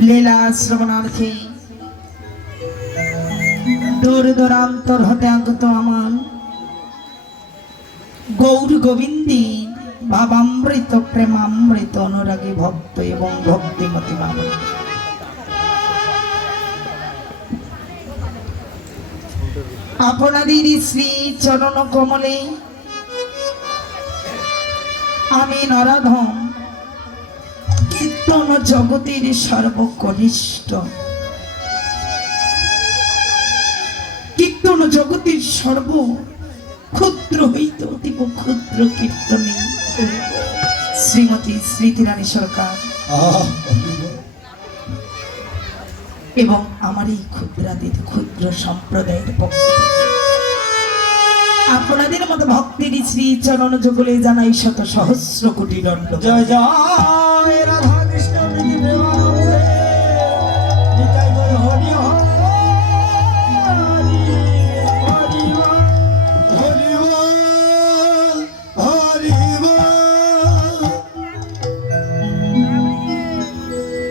লীলা শ্রবণার্থে দূর দূরান্তর হতে আগত আমার গৌর গোবিন্দী ভাবামৃত প্রেমামৃত অনুরাগী ভক্ত এবং ভক্তিমতী মামা, আপনাদের শ্রী চরণ কমলে আমি নরাধম কীর্তন জগতের সর্বকনিষ্ঠ, কীর্তন জগতের সর্ব ক্ষুদ্র হইতে অতীব ক্ষুদ্র কীর্তনী শ্রীমতী স্মৃতিরানী সরকার এবং আমার এই ক্ষুদ্রাতীত ক্ষুদ্র সম্প্রদায়ের পক্ষ আপনাদের মতো ভক্তের শ্রী চরণ যুগলে জানাই শত সহস্র কোটি দণ্ড। জয় জয় রাধা কৃষ্ণ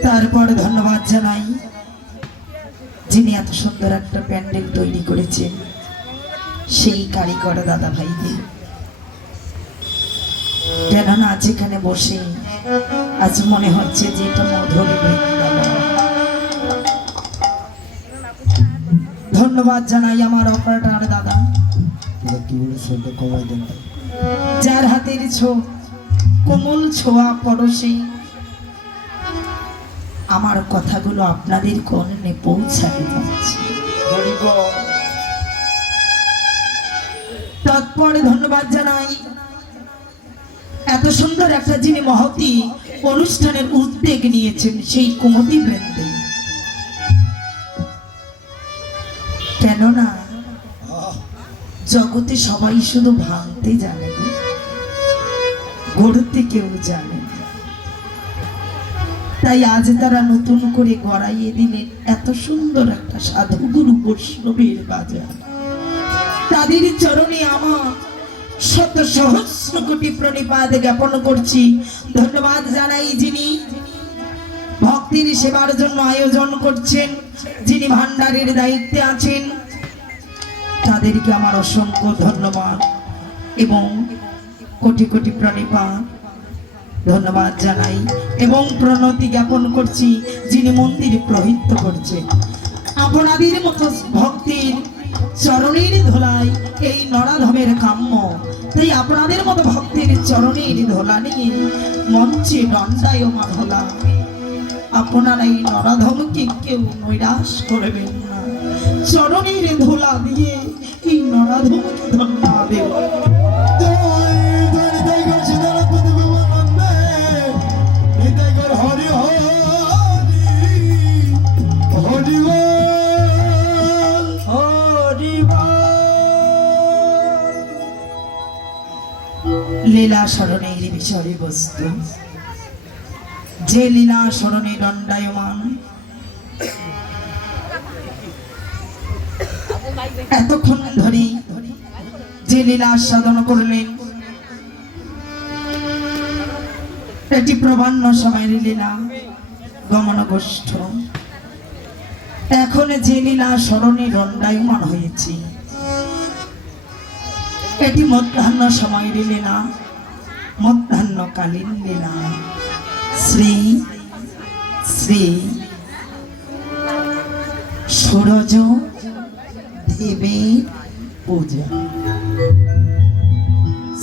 তারপর ধন্যবাদ জানাই যিনি এত সুন্দর একটা প্যান্ডেল তৈরি করেছেন সেই কারিগর দাদা ভাইদের। কেননা যেখানে বসে আজ মনে হচ্ছে যে এটা মধুর বৃন্দাবন। ধন্যবাদ জানাই আমার অপারেটর দাদা, যার হাতের কোমল ছোঁয়া পরশে আমার কথাগুলো আপনাদের কর্ণে পৌঁছাতে যাচ্ছে। তারপরে ধন্যবাদ জানাই এত সুন্দর একটা যিনি মহতি অনুষ্ঠানের উদ্যোগ নিয়েছেন সেই কুমতি বৃন্দে। কেননা জগতে সবাই শুধু ভাঙতে জানে, গড়তে কেউ জানে না। তাই আজ তারা নতুন করে গড়াইয়ে দিলেন এত সুন্দর একটা সাধুগুরু বৈষ্ণবের বাজার। তাদের চরণে আমার শত সহস্র কোটি প্রণিপাত জ্ঞাপন করছি। ধন্যবাদ জানাই যিনি ভক্তির সেবার জন্য আয়োজন করছেন, যিনি ভান্ডারের দায়িত্বে আছেন, তাদেরকে আমার অসংখ্য ধন্যবাদ এবং কোটি কোটি প্রণিপাত ধন্যবাদ জানাই এবং প্রণতি জ্ঞাপন করছি যিনি মন্দির প্রহিত করছেন। আপনাদের মতো ভক্তির চরণের ধোলাই এই নরাধমের কাম্য, তাই আপনাদের মতো ভক্তির চরণের ধোলা নিয়ে মঞ্চে দণ্ডায়মান হলাম। আপনারা এই নরাধমকে কেউ নৈরাশ করবেন না, চরণের ধোলা দিয়ে এই নরাধমকে ধন্যবাদ দেব। লীলা স্মরণের বিষয়বস্তু, যে লীলা স্মরণে দণ্ডায়মান এতক্ষণ ধরে যে লীলা সাধন করলেন, এটি প্রবান্ন সময়ের লীলা গমন গোষ্ঠ। এখন যে লীলা স্মরণে দণ্ডায়মান হয়েছি এটি মধ্যাহ্ন সময়ের লীলা, মধ্যাহ্নকালীন লীলা। শ্রী শ্রী সূরজ দেবের পূজা,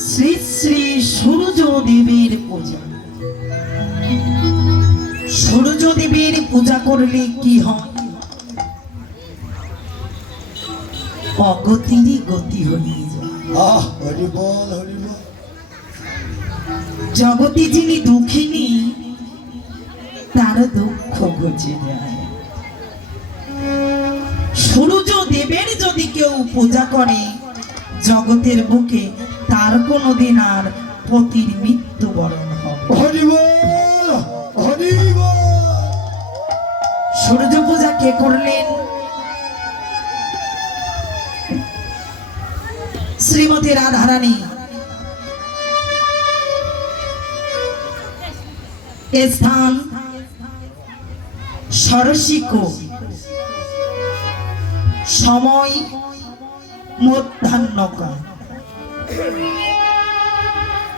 শ্রী শ্রী সূর্য দেবের পূজা। সূর্য দেবের পূজা করলে কি হয়? অগতিরই গতি হয়ে যায়। জগতে যিনি দুঃখিনী তার দুঃখ ঘুচে যায়। সূর্য দেবের যদি কেউ পূজা করে জগতের বুকে তার কোনোদিন আর পতির মৃত্যুবরণ হবে। সূর্য পূজা কে করলেন? শ্রীমতী রাধারানী। এ স্থান ষড়শিক সময় মধ্যাহ্নকাল।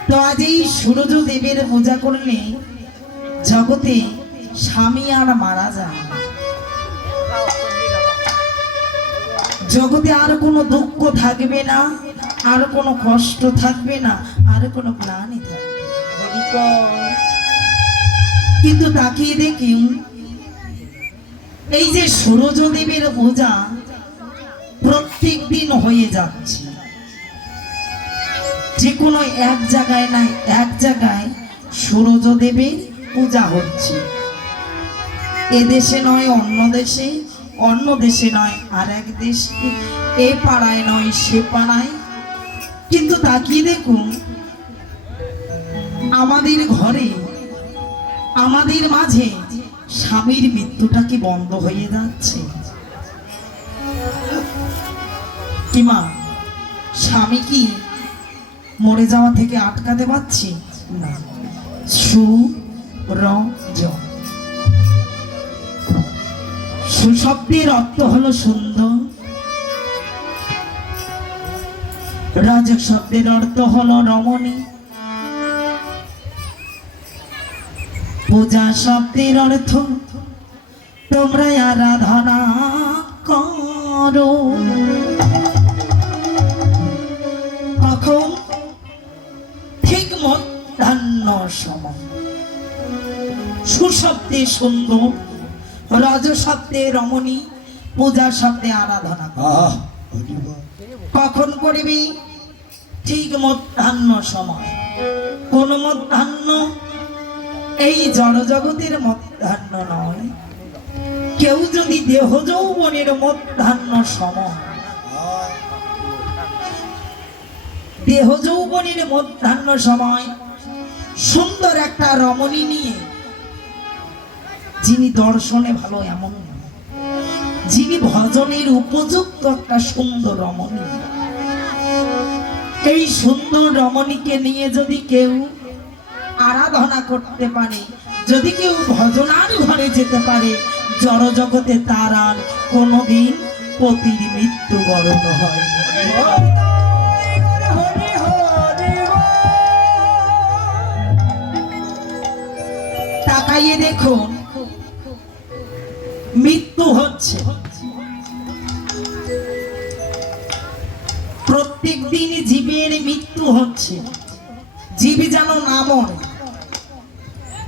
তো আজ এই সূর্য দেবের পূজা করলে জগতে স্বামী আর মারা যায় না। জগতে আর কোনো দুঃখ থাকবে না, আর কোনো কষ্ট থাকবে না, আর কোনো প্রাণী থাকবে না। কিন্তু তাকিয়ে দেখি এই যে সূর্যদেবের পূজা প্রত্যেক দিন হয়ে যাচ্ছে, যে কোনো এক জায়গায় না এক জায়গায় সূর্যদেবের পূজা হচ্ছে। এ দেশে নয় অন্য দেশে, অন্য দেশে নয় আর এক দেশে, এ পাড়ায় নয় সে পাড়ায়। কিন্তু তাকিয়ে দেখুন আমাদের ঘরে, আমাদের মাঝে স্বামীর মৃত্যুটা কি বন্ধ হয়ে যাচ্ছে? কি মা, স্বামী কি মরে যাওয়া থেকে আটকাতে পারছি না? সুশব্দের অর্থ হলো সুন্দর, রাজ শব্দের অর্থ হলো রমণী, পূজা শব্দের অর্থ তোমরা আরাধনা করো। এখন ঠিক মধ্যাহ্ন সময়, সুশব্দে সুন্দর, রজ শব্দে রমণী, পূজা শব্দে আরাধনা। কখন করবি? ঠিক মধ্যাহ্ন সময়। কোন মধ্যাহ্ন? এই জড় জগতের মধ্যাহ্ন নয়। কেউ যদি দেহ যৌবনের মধ্যাহ্ন সময়, দেহ যৌবনের মধ্যাহ্ন সময় সুন্দর একটা রমণী নিয়ে, যিনি দর্শনে ভালো এমন না, যিনি ভজনের উপযুক্ত একটা সুন্দর রমণী, এই সুন্দর রমণীকে নিয়ে যদি কেউ আরাধনা করতে পারে, যদি কেউ ভজনার ঘরে যেতে পারে, জড় জগতে তার আর কোনোদিন পতির মৃত্যুবরণ হয় না। তাকাইয়ে দেখুন মৃত্যু হচ্ছে, প্রত্যেক দিন জীবের মৃত্যু হচ্ছে। জীব যেন না মরে,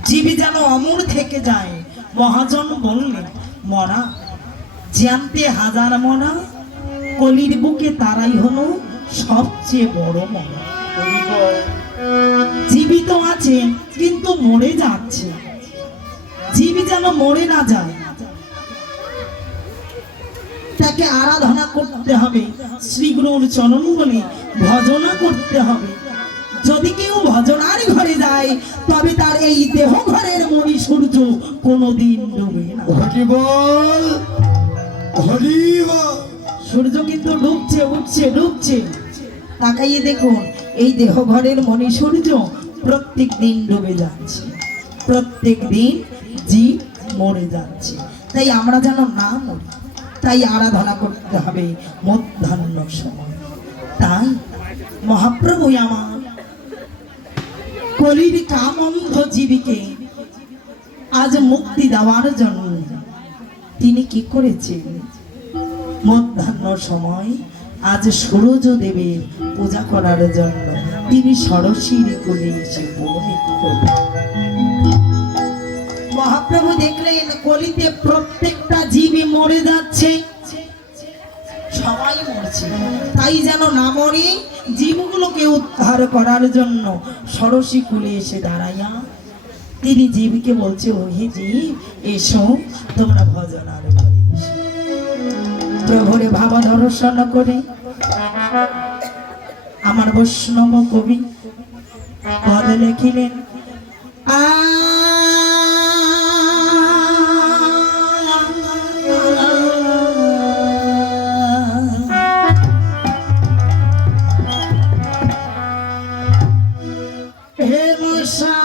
জীব যেন অমর থেকে যায়। মহাজন বললেন মরা জানতে হাজার মরা, কলির বুকে তারাই হলো সবচেয়ে বড় মরা। জীবিত আছে কিন্তু মরে যাচ্ছে, জীব যেন মরে না যায়, তাকে আরাধনা করতে হবে, শ্রীগুরুর চরণ বলে ভজনা করতে হবে। যদি কেউ ভজনার ঘরে যায় তবে তার এই দেহ ঘরের মণি সূর্য কোনোদিন ডুবে না। সূর্য কিন্তু ডুবছে, উঠছে, ডুবছে। তাকাইয়ে দেখুন এই দেহ ঘরের মণি সূর্য প্রত্যেক দিন ডুবে যাচ্ছে, প্রত্যেক দিন জীব মরে যাচ্ছে। তাই আমরা যেন না মরি, তাই আরাধনা করতে হবে মধ্যাহ্ন সময়। তাই মহাপ্রভু আমার কলির কামন্ধ জীবীকে আজ মুক্তি দেওয়ার জন্য তিনি কি করেছেন? মধ্যাহ্ন সময় আজ সূর্য দেবের পূজা করার জন্য তিনি ষড়শির কোলে এসে উপনীত হলেন। মহাপ্রভু দেখলেন কলিতে প্রত্যেকটা জীবই মরে যাচ্ছে, সবাই মরছে, তাই যেন না মরে জীবগুলোকে উদ্ধার করার জন্য ষড়শী কুলে এসে দাঁড়াইয়া তিনি জীবকে বলছে, ও হে জীব এসো তোমরা ভজনার ঘরে এসো। প্রভুরে ভাব দর্শন করে আমার বৈষ্ণব কবি পদ লিখিলেন, হে মশা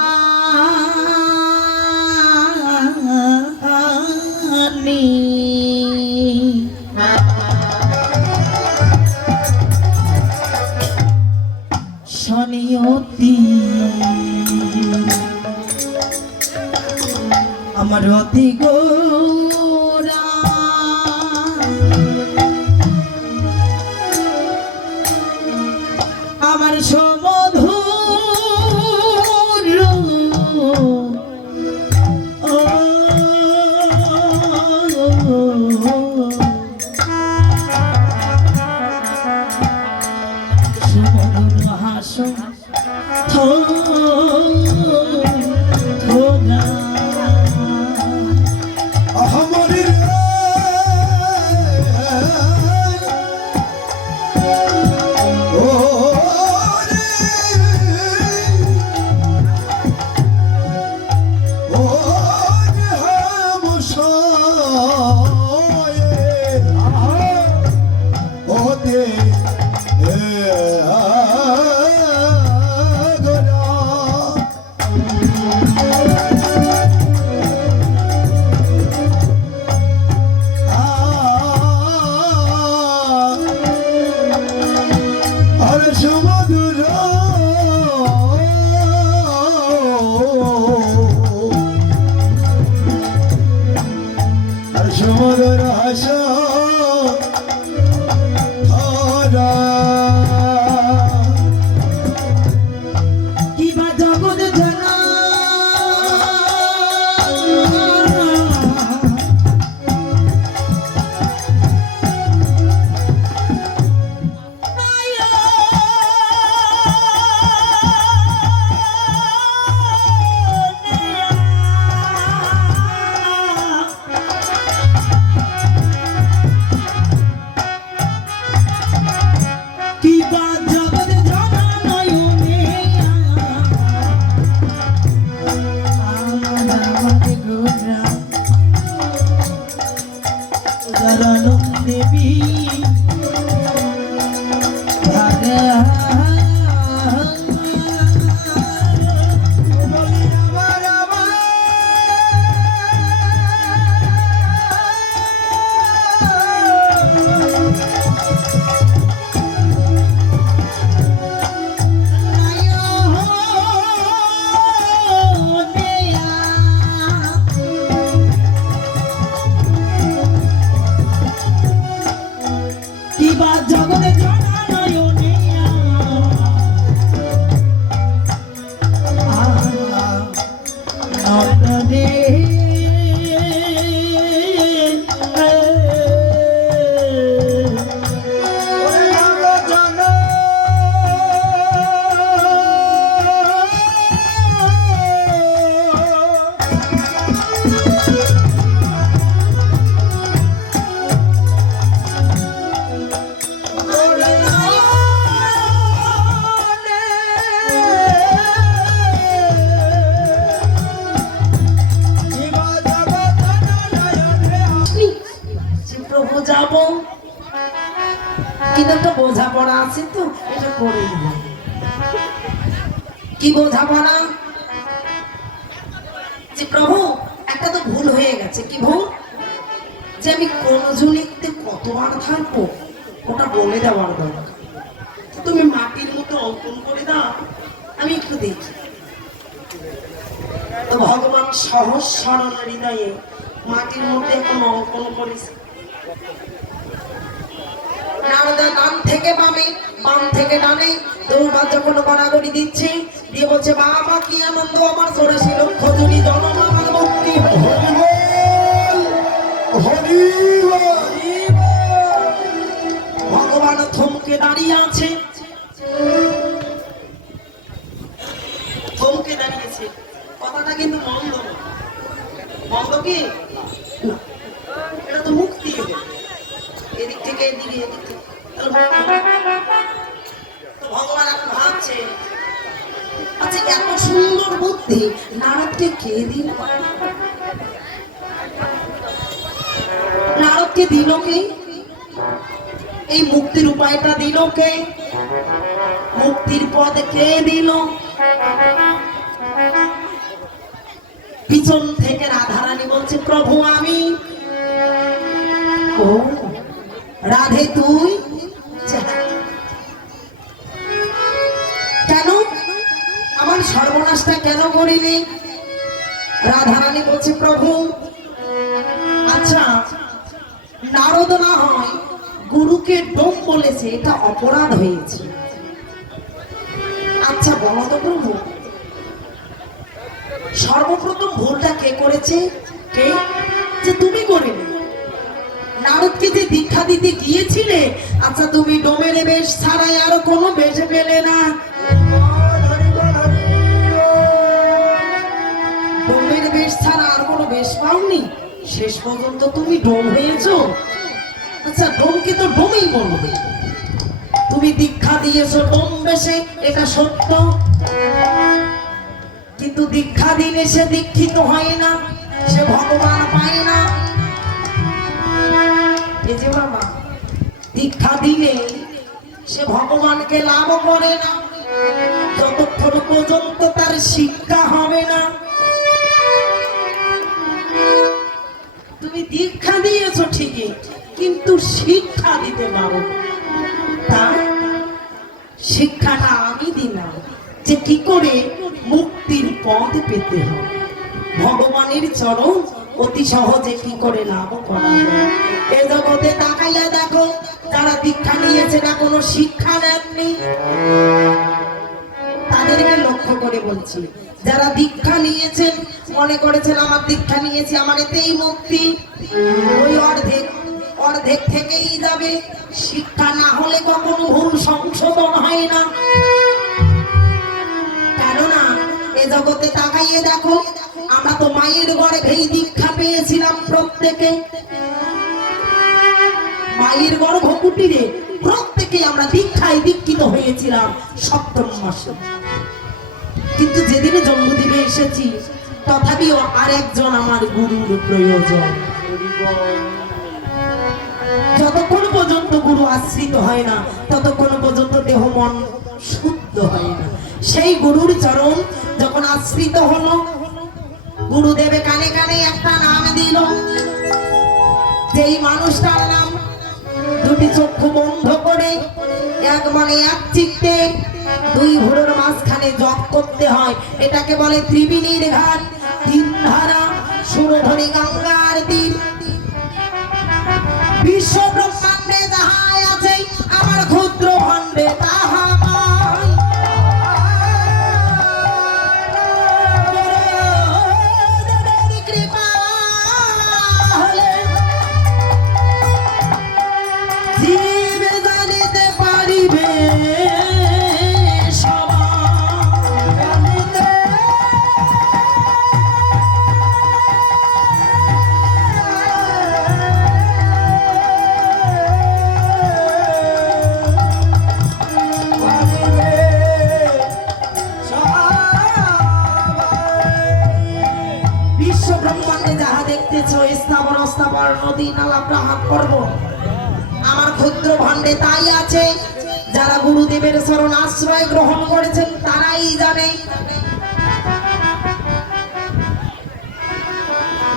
আমি শনিয়তি আমার অতি গোরা আমার সমধুর ও সমধুর হাস থোলা আহমরি ও রে ও রে হামশায়ে ও দে সমুদ্র হাসা ধরা কিবা জগৎ জানা কিবা জগৎ জানা নয়নে আমাদের গোরা উদারণ দেবী ভাগা কিবা জগতে জানা নয়নে নন্দনে প্রভু যাব কিন্তু একটা বোঝাপড়া আছে তো এটা করেই না কি বোঝাপড়া যে প্রভু একটা তো ভুল হয়ে গেছে কি ভুল যে আমি কোন জনিতে কতবার থাকবো ওটা বলে দেওয়ার দরকার তুমি মাটির মতো অঙ্কন করে দাও আমি একটু দেখি তো ভগবান সহজ সরল হৃদয়ে মাটির মধ্যে কোন অঙ্কন করেছে নারদা ডান থেকে বামে বাম থেকে ডানে দৌড়বাদ যখন গড়াগড়ি দিচ্ছে দিয়ে বলছে বাবা কি আনন্দ আমার ষোড়শী লক্ষ জুড়ি জনম আমার মুক্তি ভগবান থমকে দাঁড়িয়ে আছে থমকে দাঁড়িয়েছে কথাটা কিন্তু মন্দ না মন্দ কি না এটা তো মুক্তি এদিক থেকে এদিকে এদিক থেকে তো ভগবান এখন ভাবছে আচ্ছা এত সুন্দর বুদ্ধি নারদকে কে দিল নারদকে দিল কে এই মুক্তির উপায়টা দিল কে মুক্তির পদ কে দিল পিছন থেকে রাধারানী বলছে প্রভু আমি রাধে তুই যা। কেন আমার সর্বনাশটা কেন করিনি? রাধারানী বলছে প্রভু, আচ্ছা নারদ না হয় গুরুকে ডোম বলেছে, এটা অপরাধ হয়েছে। আচ্ছা বলো তো প্রভু, সর্বপ্রথম ভুলটা কে করেছে? কে? যে তুমি করেনি। নারদকে যে দীক্ষা দিতে গিয়েছিলে, আচ্ছা তুমি ডোমের বেশ ছাড়াই আরো কোনো বেশে পেলে না? ডোমের বেশ ছাড়া আর কোনো বেশ পাওনি? শেষ পর্যন্ত তুমি ডোম হয়েছো। আচ্ছা ডোমকে তো ডোমই বলবে। তুমি দীক্ষা দিয়েছো ডোম বেশে, এটা সত্য, কিন্তু দীক্ষা দিলে সে দীক্ষিত হয় না, সে ভগবান পায় না। এই যে বাবা, দীক্ষা দিলে সে ভগবানকে লাভ করে না যতক্ষণ পর্যন্ত তার শিক্ষা হবে না। তুমি দীক্ষা দিয়েছো ঠিকই, কিন্তু শিক্ষা দিতে পারো না। তাই শিক্ষাটা আমি দিলাম যে কি করে মুক্তির পথ পেতে হবে, ভগবানের চরণ অতি সহজে কি করে লাভ করা যায়। এ জগতে তাকাইয়া দেখো, যারা দীক্ষা নিয়েছে না কোনো শিক্ষা নেননি, তাদেরকে লক্ষ্য করে বলছি। যারা দীক্ষা নিয়েছেন মনে করেছেন আমার দীক্ষা নিয়েছি আমার এতেই মুক্তি, ওই অর্ধেক থেকেই যাবে। শিক্ষা না হলে কখনো ভুল সংশোধন হয় না। কেননা এ জগতে তাকাইয়ে দেখো, আমরা তো মায়ের ঘরে ভেই দীক্ষা পেয়েছিলাম প্রত্যেকে। মায়ের গর্ভকুটিরে প্রত্যেকে আমরা দীক্ষায় দীক্ষিত হয়েছিলাম সপ্তম মাসে। কিন্তু যেদিনে জন্মদিনে এসেছি, তথাপিও আরেকজন আমার গুরুর প্রয়োজন। যতক্ষণ পর্যন্ত গুরু আশ্রিত হয় না, ততক্ষণ পর্যন্ত দেহ মন শুদ্ধ হয় না। সেই গুরুর চরণ যখন আশ্রিত হলো, গুরুদেবে কানে কানে একটা নাম দিল, যেই মানুষটার নাম দুটি চক্ষু বন্ধ করে এক মনে এক চিত্তে দুই ভুরুর মাঝখানে জপ করতে হয়। এটাকে বলে ত্রিবেণীর ঘাট, তিন ধারা, সুরধনী গঙ্গার তীর। বিশ্ব ব্রহ্মাণ্ডে যাহাই আছে, আমার ক্ষুদ্র ভাণ্ডে তাহা পাই। কৃপা হলে জীব জানিতে পারিবে নদী নালা প্রাহার করব, আমার ক্ষুদ্র ভাণ্ডে তাই আছে। যারা গুরুদেবের শরণ আশ্রয় গ্রহণ করেছেন তারাই জানে।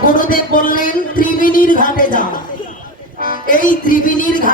গুরুদেব বললেন ত্রিবেণীর ঘাটে যাও। এই ত্রিবেণীর ঘাট